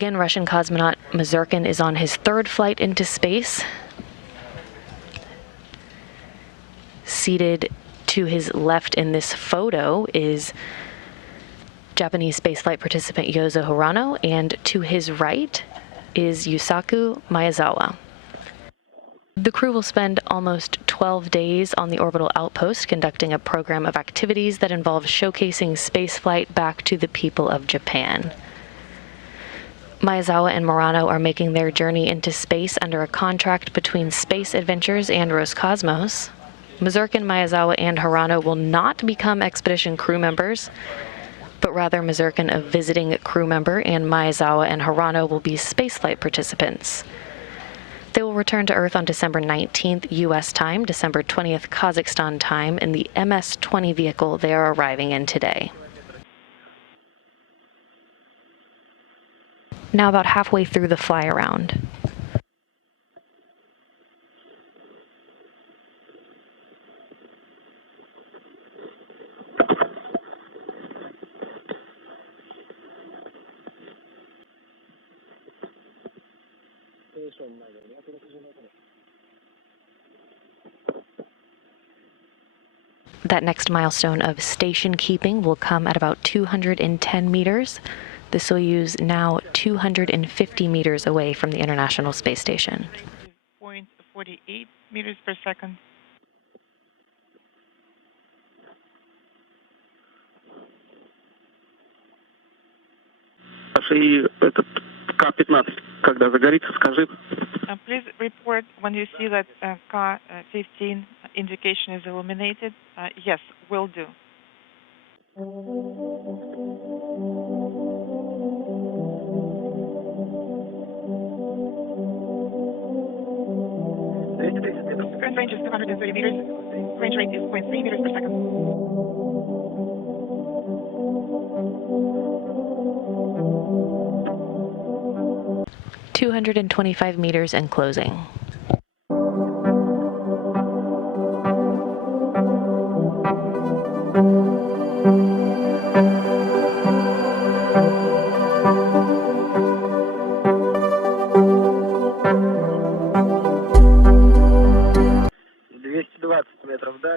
Again, Russian cosmonaut Misurkin is on his third flight into space. Seated to his left in this photo is Japanese spaceflight participant Yozo Hirano, and to his right is Yusaku Maezawa. The crew will spend almost 12 days on the orbital outpost conducting a program of activities that involve showcasing spaceflight back to the people of Japan. Maezawa and Murano are making their journey into space under a contract between Space Adventures and Roscosmos. Misurkin, Maezawa, and Hirano will not become expedition crew members, but rather Misurkin, a visiting crew member, and Maezawa and Hirano will be spaceflight participants. They will return to Earth on December 19th U.S. time, December 20th Kazakhstan time, in the MS-20 vehicle they are arriving in today. Now about halfway through the fly-around. That next milestone of station keeping will come at about 210 meters. The Soyuz now 250 meters away from the International Space Station. 0.48 meters per second. И этот К-15, когда загорится, скажи. Please report when you see that K-15 indication is illuminated. Yes, will do. Current range is 230 meters. Range rate is 0.3 meters per second. ...225 meters and closing.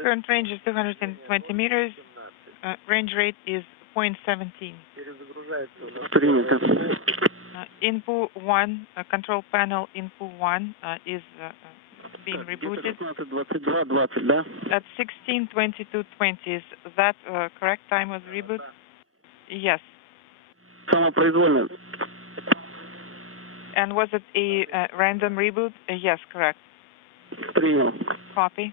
Current range is 220 meters. Range rate is 0.17. Input 1, control panel input 1 is being rebooted at 16:22:20. Is that correct time of reboot? Yes. And was it a random reboot? Yes, correct. Copy.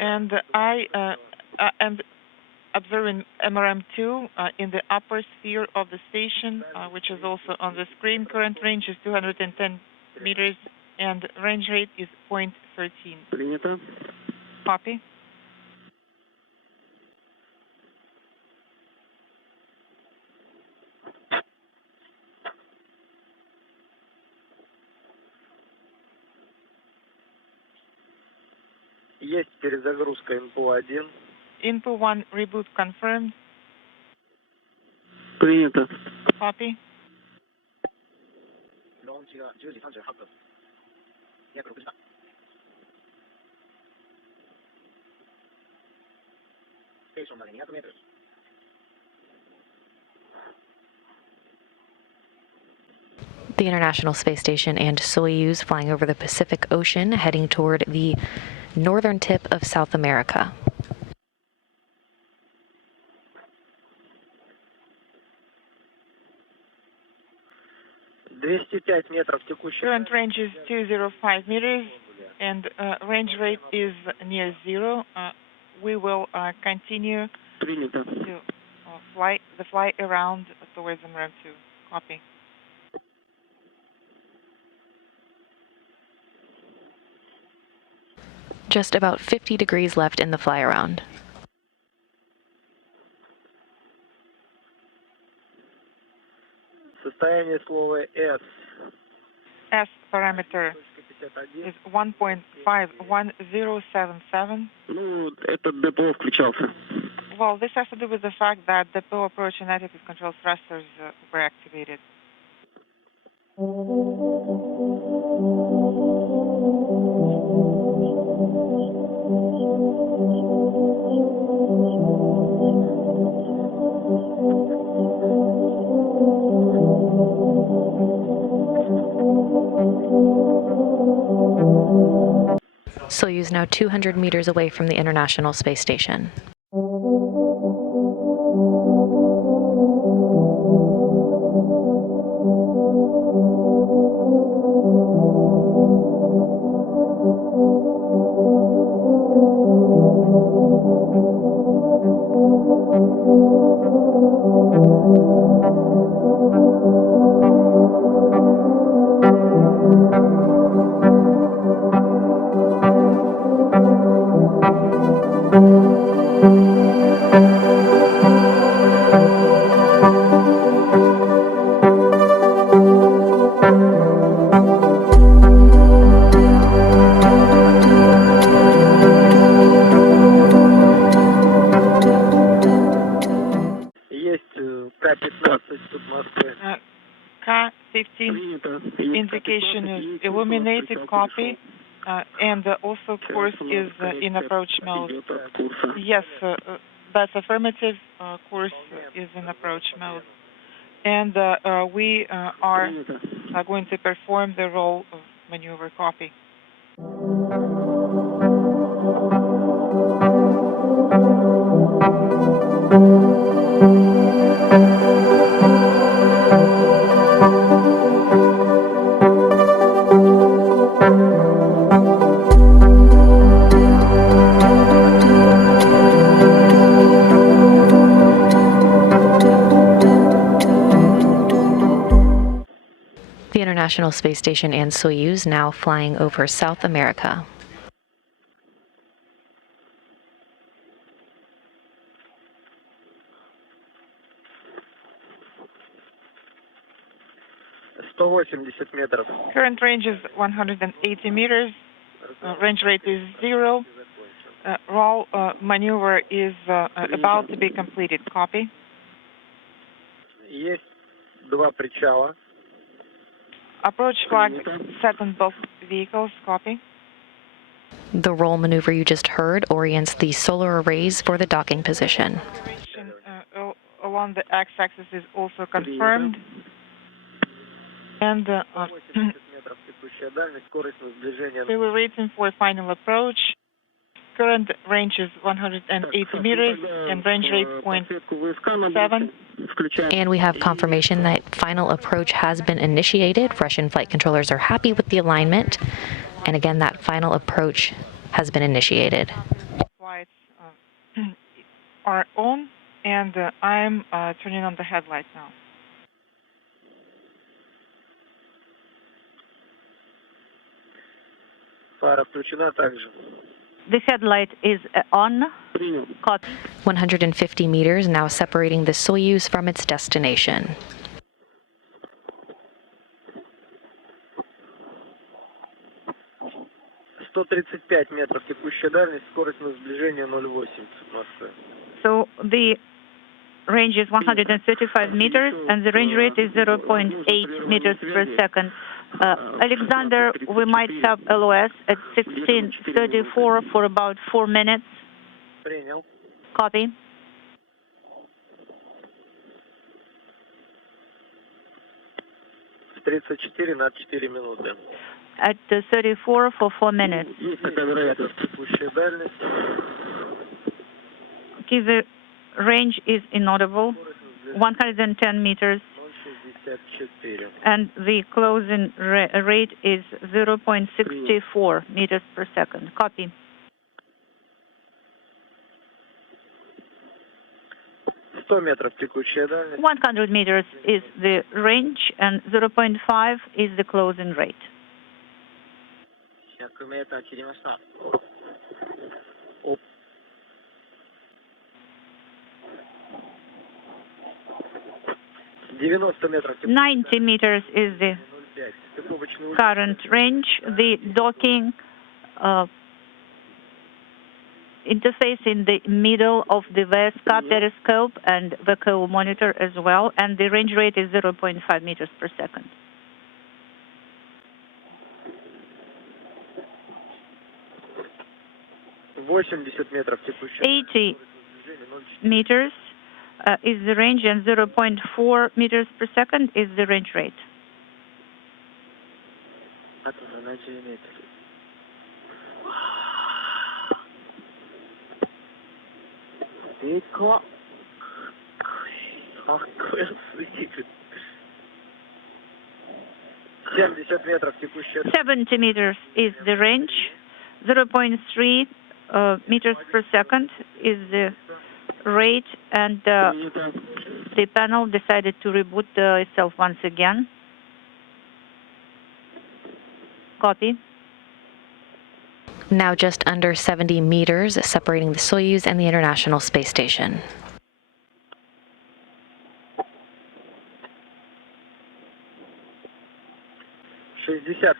And I am observing MRM2 in the upper sphere of the station, which is also on the screen. Current range is 210 meters, and range rate is 0.13. Copy. Есть перезагрузка ИНПУ-1. INPU-1 reboot confirmed. Принято. Copy. The International Space Station and Soyuz flying over the Pacific Ocean, heading toward the northern tip of South America. Current range is 205 meters, and range rate is near zero. We will continue to fly around towards MRM2. Copy. Just about 50 degrees left in the fly-around. Состояние слова S. S parameter is 1.51077. Ну, этот ДПО включался. Well, this has to do with the fact that the depot approach and attitude control thrusters were activated. Soyuz now 200 meters away from the International Space Station. K-15 indication is illuminated, copy, and also course is in approach mode. Yes, that's affirmative, course is in approach mode. And we are going to perform the role of maneuver, copy. The International Space Station and Soyuz now flying over South America. Current range is 180 meters. Range rate is 0. Roll maneuver is about to be completed. Copy. Approach flag set on both vehicles. Copy. The roll maneuver you just heard orients the solar arrays for the docking position. Along the x-axis is also confirmed. And we were waiting for final approach. Current range is 180 meters and range rate 0.7. And we have confirmation that final approach has been initiated. Russian flight controllers are happy with the alignment. And again, that final approach has been initiated. Lights are on, and I'm turning on the headlight now. The headlight is on. Copy. 150 meters now separating the Soyuz from its destination. So the range is 135 meters and the range rate is 0.8 meters per second. Alexander, we might have LOS at 1634 for about 4 minutes. Copy. At 34 for 4 minutes. Okay, the range is inaudible, 110 meters. And the closing rate is 0.64 meters per second. Copy. meters 100 meters is the range, and 0.5 is the closing rate. 90 meters is the current range. The docking interface in the middle of the VSCAP periscope and VCO monitor as well, and the range rate is 0.5 meters per second. 80 meters is the range, and 0.4 meters per second is the range rate. $70 meters is the range. 0.3 meters per second is the rate, and the panel decided to reboot itself once again. Copy. Now just under 70 meters separating the Soyuz and the International Space Station.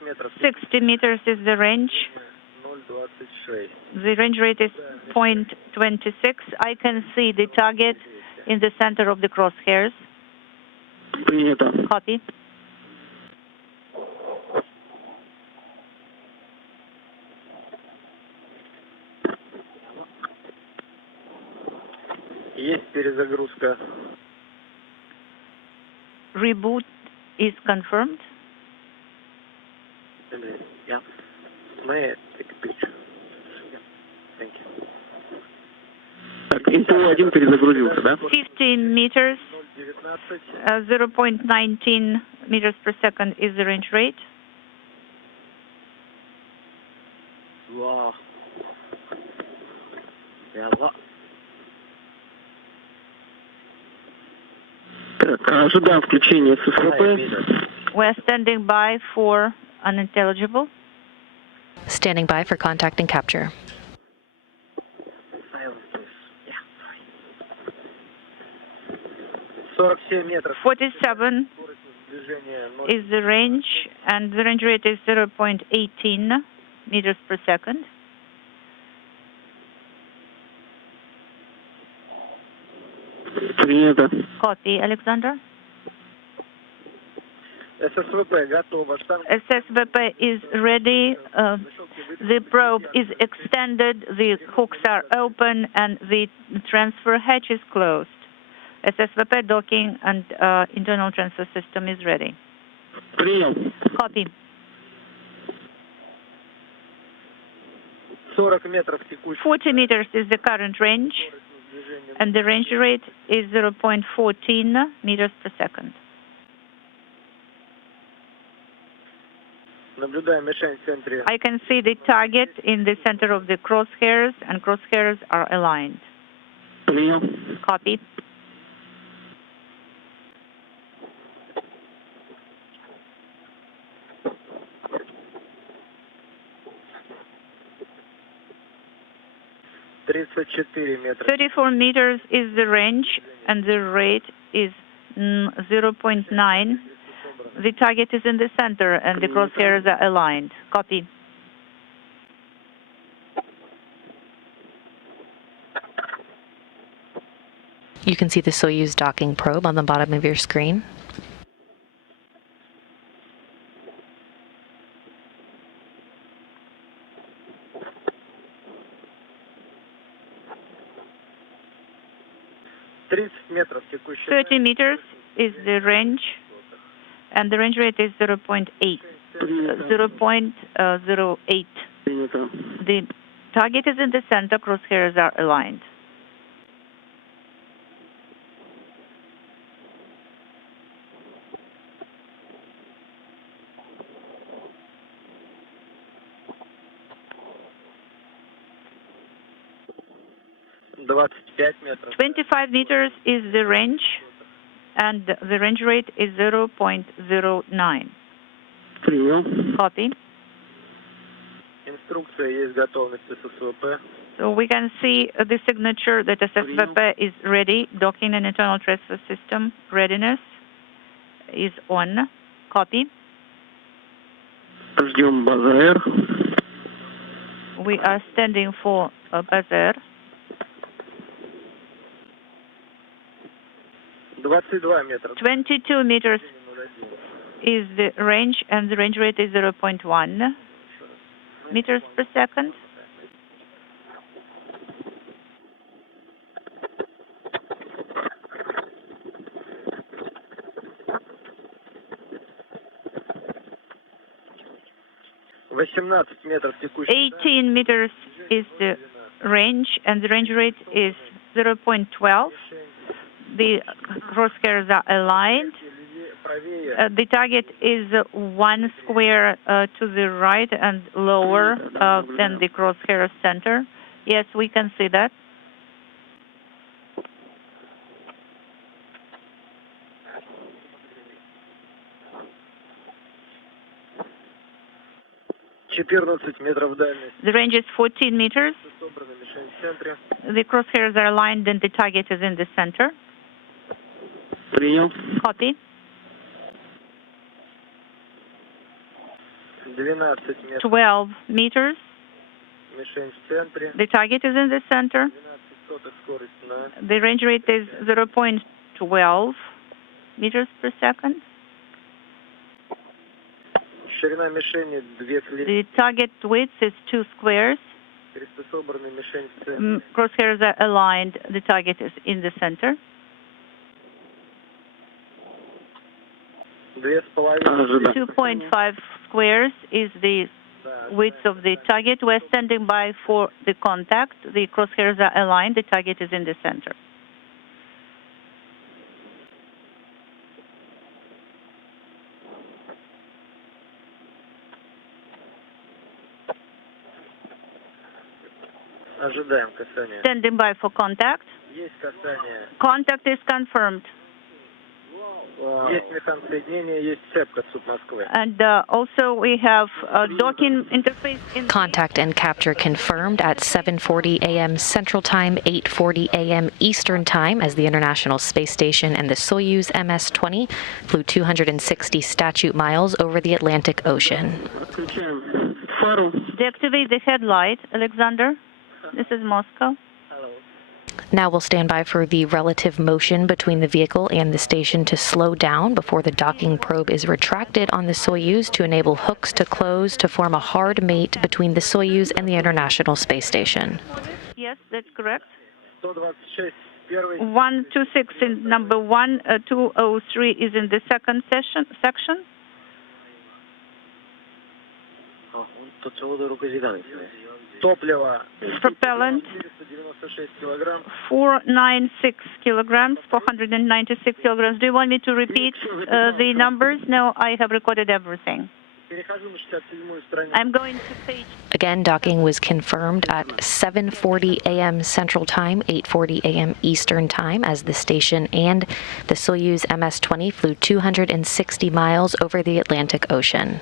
meters. 60 meters is the range. The range rate is 0.26. I can see the target in the center of the crosshairs. Принято. Copy. Есть перезагрузка. Reboot is confirmed. Yeah. May I take a picture? Yeah. Thank you. Так, НТО-1 перезагрузился, да? 15 meters, 0.19 meters per second is the range rate. Wow. Yeah. Так, ожидаем включения ССВП. We're standing by for unintelligible. Standing by for contact and capture. 47 is the range, and the range rate is 0.18 meters per second. Принято. Copy, Alexander. ССВП готово. SSVP is ready. The probe is extended, the hooks are open, and the transfer hatch is closed. SSVP docking and internal transfer system is ready. Принял. Copy. 40 метров текущий. 40 meters is the current range, and the range rate is 0.14 meters per second. Наблюдаем мишень в центре. I can see the target in the center of the crosshairs, and crosshairs are aligned. Принял. Copy. метра. 34 meters is the range, and the rate is 0.9. The target is in the center, and the crosshairs are aligned. Copy. You can see the Soyuz docking probe on the bottom of your screen. метров текущий. 30 meters is the range, and the range rate is 0.8. 0.08. Принято. The target is in the center, crosshairs are aligned. метров. 25 meters is the range, and the range rate is 0.09. Принял. Copy. Инструкция есть готовность ССВП. So we can see the signature that SSVP is ready. Docking and internal transfer system readiness is on. Copy. Ждем база Р. We are standing for Bazer. 22 метра. 22 meters is the range, and the range rate is 0.1 meters per second. Метров текущий. 18 meters is the range, and the range rate is 0.12. The crosshairs are aligned. The target is 1 square to the right and lower than the crosshair center. Yes, we can see that. Метров дальность. The range is 14 meters. The crosshairs are aligned and the target is in the center. Принял. Copy. 12 метров. 12 meters. Мишень в центре. The target is in the center. 12 скорость 0. The range rate is 0.12 meters per second. Ширина мишени 2 клетки. The target width is 2 squares. Крестообразная мишень в центре. Crosshairs are aligned. The target is in the center. 2.5 squares is the width of the target. We're standing by for the contact. The crosshairs are aligned. The target is in the center. Ожидаем касания. Standing by for contact. Есть касание. Contact is confirmed. Есть механ соединения, есть цепка суд Москвы. And also we have a docking interface. Contact and capture confirmed at 7:40 a.m. Central Time, 8:40 a.m. Eastern Time, as the International Space Station and the Soyuz MS-20 flew 260 statute miles over the Atlantic Ocean. Отключаем фару. Deactivate the headlight, Alexander. This is Moscow. Now we'll stand by for the relative motion between the vehicle and the station to slow down before the docking probe is retracted on the Soyuz to enable hooks to close to form a hard mate between the Soyuz and the International Space Station. Yes, that's correct. 126, первый. 126 in number 1, 203 is in the second section. Топливо. Propellant, 496 килограмм. 496 kilograms, 496 kilograms. Do you want me to repeat the numbers? No, I have recorded everything. Перехожу на 67-ю страницу. I'm going to page. Again, docking was confirmed at 7:40 a.m. Central Time, 8:40 a.m. Eastern Time, as the station and the Soyuz MS-20 flew 260 miles over the Atlantic Ocean.